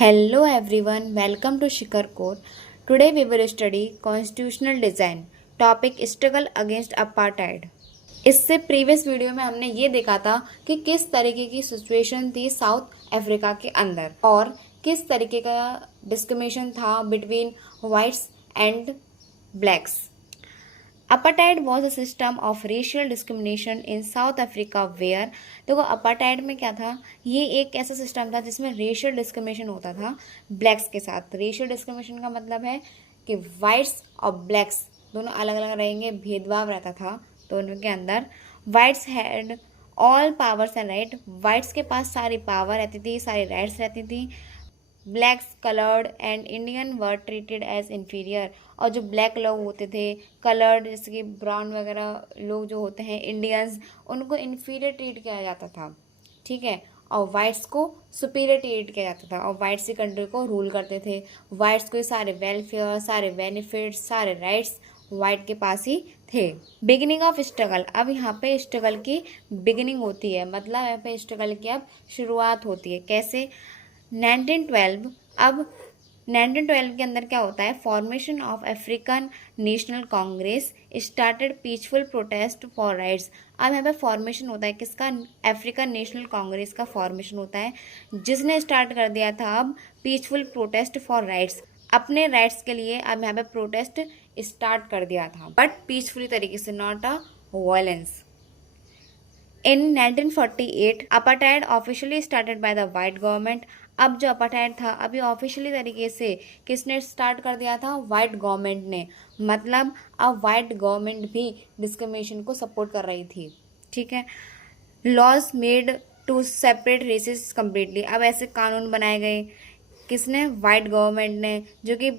Hello everyone, welcome to Shikhar Core. Today we will study constitutional design. Topic struggle against apartheid. इससे previous video में हमने ये देखा था कि किस तरीके की सिचुएशन थी साउथ अफ्रीका के अंदर और किस तरीके का डिस्क्रिमिनेशन था between whites and blacks. Apartheid was a system of racial discrimination in South Africa where. देखो अपार्टाइड में क्या था, ये एक ऐसा सिस्टम था जिसमें रेशियल डिस्क्रिमिनेशन होता था ब्लैक्स के साथ. रेशियल डिस्क्रिमिनेशन का मतलब है कि वाइट्स और ब्लैक्स दोनों अलग अलग रहेंगे, भेदभाव रहता था दोनों के अंदर. Whites had all powers and right. Whites के पास सारी पावर रहती थी, सारी राइट्स रहती थी. Blacks coloured and Indian were treated as inferior. और जो ब्लैक लोग होते थे, कलर्ड जैसे कि ब्राउन वगैरह लोग जो होते हैं इंडियंस, उनको इन्फीरियर ट्रीट किया जाता था. ठीक है. और वाइट्स को सुपीरियर ट्रीट किया जाता था और वाइट्स की कंट्री को रूल करते थे. वाइट्स को सारे वेलफेयर, सारे बेनिफिट्स, सारे राइट्स वाइट के पास ही थे. Beginning of struggle. अब यहाँ पे स्ट्रगल की बिगिनिंग होती है, मतलब यहाँ पे स्ट्रगल की अब शुरुआत होती है. कैसे? 1912. अब 1912 के अंदर क्या होता है, formation of African national Congress started peaceful protest for rights. अब यहाँ पे फॉर्मेशन होता है किसका, अफ्रीकन नेशनल कांग्रेस का फॉर्मेशन होता है, जिसने स्टार्ट कर दिया था अब पीसफुल प्रोटेस्ट फॉर राइट्स. अपने राइट्स के लिए अब यहाँ पे प्रोटेस्ट स्टार्ट कर दिया था, बट पीसफुली तरीके से, not a violence. In 1948 apartheid officially started by the white government. अब जो अपार्टाइड था अभी ऑफिशियली तरीके से किसने स्टार्ट कर दिया था, वाइट गवर्नमेंट ने. मतलब अब वाइट गवर्नमेंट भी डिस्क्रिमिनेशन को सपोर्ट कर रही थी. ठीक है. Laws made to separate races completely. अब ऐसे कानून बनाए गए किसने, वाइट गवर्नमेंट ने, जो कि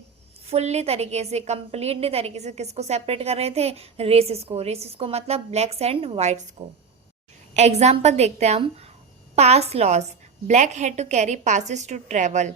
फुल्ली तरीके से, कंप्लीटली तरीके से किसको सेपरेट कर रहे थे, रेसेस को. रेसेस को मतलब ब्लैक्स एंड वाइट्स को. एग्जाम्पल देखते हैं हम. Pass laws. Black had to carry passes to travel.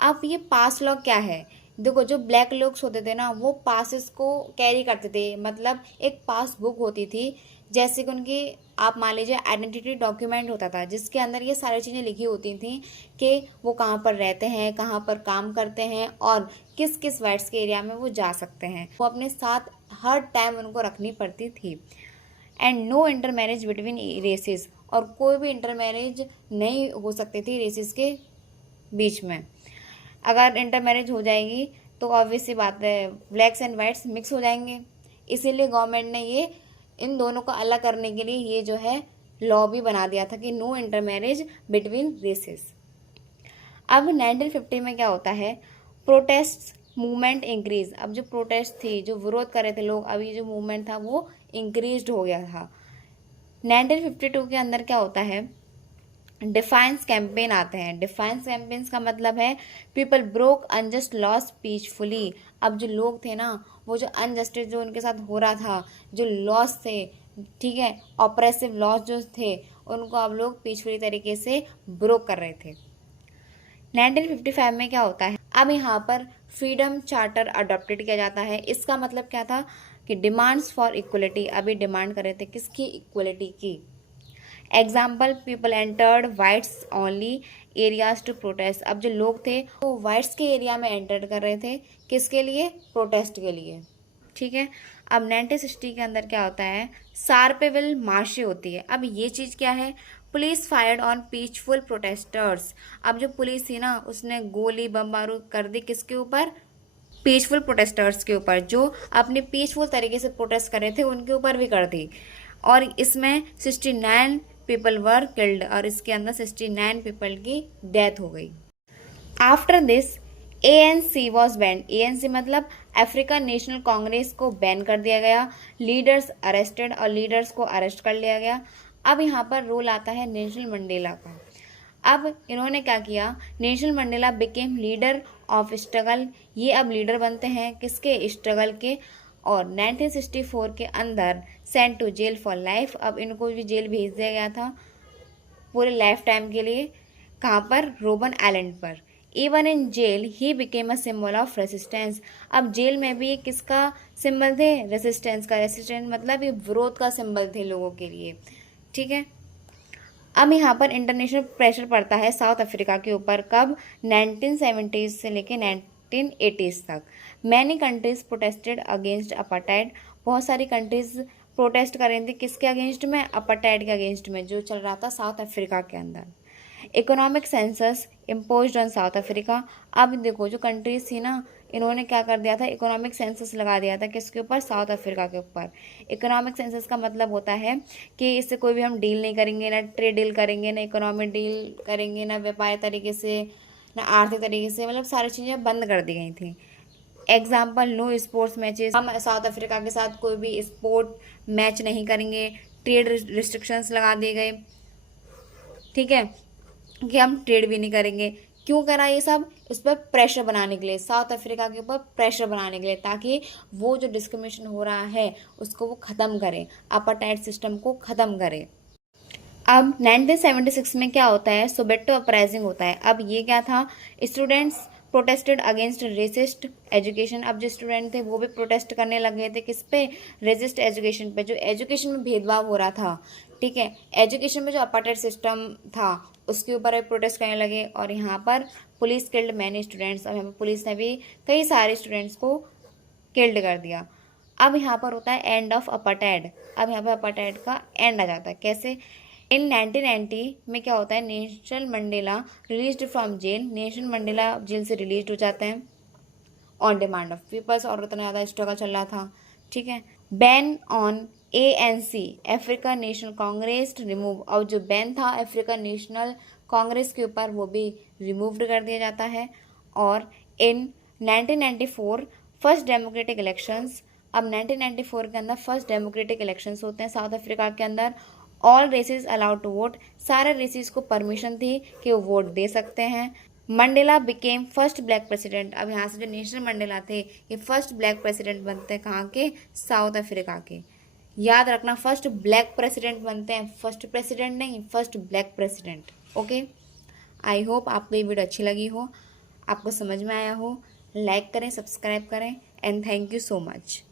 अब ये पास लॉ क्या है, देखो जो ब्लैक लोग होते थे ना वो पासिस को कैरी करते थे. मतलब एक पास बुक होती थी, जैसे कि उनकी, आप मान लीजिए आइडेंटिटी डॉक्यूमेंट होता था जिसके अंदर ये सारी चीज़ें लिखी होती थी कि वो कहाँ पर रहते हैं, कहाँ पर काम करते हैं और किस किस वाइट्स के एरिया में वो जा सकते हैं. वो अपने साथ हर टाइम उनको रखनी पड़ती थी. And no inter marriage between races. और कोई भी इंटर मैरिज नहीं हो सकती थी रेसेस के बीच में. अगर इंटर मैरिज हो जाएगी तो ऑब्वियस सी बात है ब्लैक्स एंड वाइट्स मिक्स हो जाएंगे. इसीलिए गवर्नमेंट ने ये इन दोनों को अलग करने के लिए ये जो है लॉ भी बना दिया था कि no inter marriage between races. अब 1950 में क्या होता है, प्रोटेस्ट मूवमेंट इंक्रीज. अब जो प्रोटेस्ट थी, जो विरोध कर रहे थे लोग, अभी जो मूवमेंट था वो इंक्रीज हो गया था. 1952 के अंदर क्या होता है, डिफाइंस कैंपेन आते हैं. डिफाइंस कैंपेन्स का मतलब है people broke unjust loss peacefully. अब जो लोग थे ना, वो जो अनजस्टिस जो उनके साथ हो रहा था, जो लॉस थे, ठीक है, ऑपरेसिव लॉस जो थे, उनको अब लोग पीसफुली तरीके से ब्रोक कर रहे थे. 1955 में क्या होता है, अब यहाँ पर फ्रीडम चार्टर अडॉप्टेड किया जाता है. इसका मतलब क्या था कि डिमांड्स फॉर इक्वलिटी. अभी डिमांड कर रहे थे किसकी, इक्वलिटी की. Example, people entered whites only areas to protest. अब जो लोग थे वो वाइट्स के एरिया में एंटर कर रहे थे, किसके लिए, प्रोटेस्ट के लिए. ठीक है. अब 1960 के अंदर क्या होता है, सार्पेविल मार्शे होती है. अब ये चीज़ क्या है, police fired on peaceful protesters. अब जो पुलिस थी ना उसने गोली बम बारूद कर दी किसके ऊपर, पीसफुल प्रोटेस्टर्स के ऊपर, जो अपने पीसफुल तरीके से प्रोटेस्ट कर रहे थे उनके ऊपर भी कर दी. और इसमें 69 पीपल वर किल्ड. और इसके अंदर 69 पीपल की डेथ हो गई. After this ANC was ban. ANC मतलब अफ्रीकन नेशनल कांग्रेस को बैन कर दिया गया. लीडर्स अरेस्टेड, और लीडर्स को अरेस्ट कर लिया गया. अब यहाँ पर रोल आता है नेल्सन मंडेला का. अब इन्होंने क्या किया, Nelson Mandela became leader of struggle. ये अब लीडर बनते हैं किसके, स्ट्रगल के. और 1964 के अंदर sent to jail for life. अब इनको भी जेल भेज दिया गया था पूरे लाइफ टाइम के लिए. कहाँ पर, रोबन आइलैंड पर. Even in jail he became a symbol of resistance. अब जेल में भी किसका सिंबल थे, रेसिस्टेंस का. रेसिस्टेंस मतलब ये विरोध का सिंबल थे लोगों के लिए. ठीक है. अब यहाँ पर इंटरनेशनल प्रेशर पड़ता है साउथ अफ्रीका के ऊपर, कब? 1970s से लेके 1980s तक। Many countries protested against apartheid, बहुत सारी कंट्रीज प्रोटेस्ट कर रही थी किसके अगेंस्ट में? अपार्टाइड के अगेंस्ट में, जो चल रहा था साउथ अफ्रीका के अंदर। Economic census imposed on south Africa. अब देखो जो कंट्रीज थी ना, इन्होंने क्या कर दिया था, इकोनॉमिक सेंसस लगा दिया था किसके ऊपर? साउथ अफ्रीका के ऊपर। इकोनॉमिक सेंसस का मतलब होता है कि इससे कोई भी हम डील नहीं करेंगे, ना ट्रेड डील करेंगे, ना इकोनॉमिक डील करेंगे, ना व्यापार तरीके से, ना आर्थिक तरीके से, मतलब सारी चीज़ें बंद कर दी गई थी। एग्जाम्पल, नो स्पोर्ट्स मैचेस, हम साउथ अफ्रीका के साथ कोई भी स्पोर्ट मैच नहीं करेंगे। ट्रेड रिस्ट्रिक्शंस लगा दिए गए, ठीक है, कि हम ट्रेड भी नहीं करेंगे। क्यों करा ये सब? उस पर प्रेशर बनाने के लिए, साउथ अफ्रीका के ऊपर प्रेशर बनाने के लिए, ताकि वो जो डिस्क्रिमिनेशन हो रहा है उसको वो ख़त्म करे, अपार्टाइड सिस्टम को ख़त्म करे। अब 1976 में क्या होता है? सोवेटो अपराइजिंग होता है। अब ये क्या था? Students protested against racist education. अब जो स्टूडेंट थे वो भी प्रोटेस्ट करने लगे थे किस पे? रेसिस्ट एजुकेशन पे, जो एजुकेशन में भेदभाव हो रहा था, ठीक है, एजुकेशन में जो अपार्टाइड सिस्टम था उसके ऊपर प्रोटेस्ट करने लगे। और यहाँ पर पुलिस किल्ड मैनी स्टूडेंट्स, अब यहाँ पर पुलिस ने भी कई सारे स्टूडेंट्स को किल्ड कर दिया। अब यहाँ पर होता है एंड ऑफ अपार्टाइड। अब यहाँ पर अपार्टाइड का एंड आ जाता है, कैसे? इन 1990 में क्या होता है? Nelson Mandela released from jail, Nelson Mandela jail से रिलीज हो जाते हैं ऑन डिमांड ऑफ पीपल्स, और उतना ज़्यादा स्ट्रगल चल रहा था, ठीक है। Ban on ANC African national Congress remove, और जो बैन था अफ्रीकन नेशनल कांग्रेस के ऊपर वो भी रिमूव्ड कर दिया जाता है। और इन 1994 फर्स्ट डेमोक्रेटिक इलेक्शंस, अब 1994 के अंदर फर्स्ट डेमोक्रेटिक इलेक्शंस होते हैं साउथ अफ्रीका के अंदर। All races allowed to vote, सारे रेसेस को परमिशन थी कि वो वोट दे सकते हैं। Mandela became first black president, अब यहाँ से जो नेल्सन मंडेला थे ये फर्स्ट ब्लैक प्रेसिडेंट बनते हैं, कहाँ के? साउथ अफ्रीका के। याद रखना, फर्स्ट ब्लैक प्रेसिडेंट बनते हैं, फर्स्ट प्रेसिडेंट नहीं, first black president. Okay, I hope आपको ये वीडियो अच्छी लगी हो, आपको समझ में आया हो। लाइक करें, सब्सक्राइब करें, and thank you so much.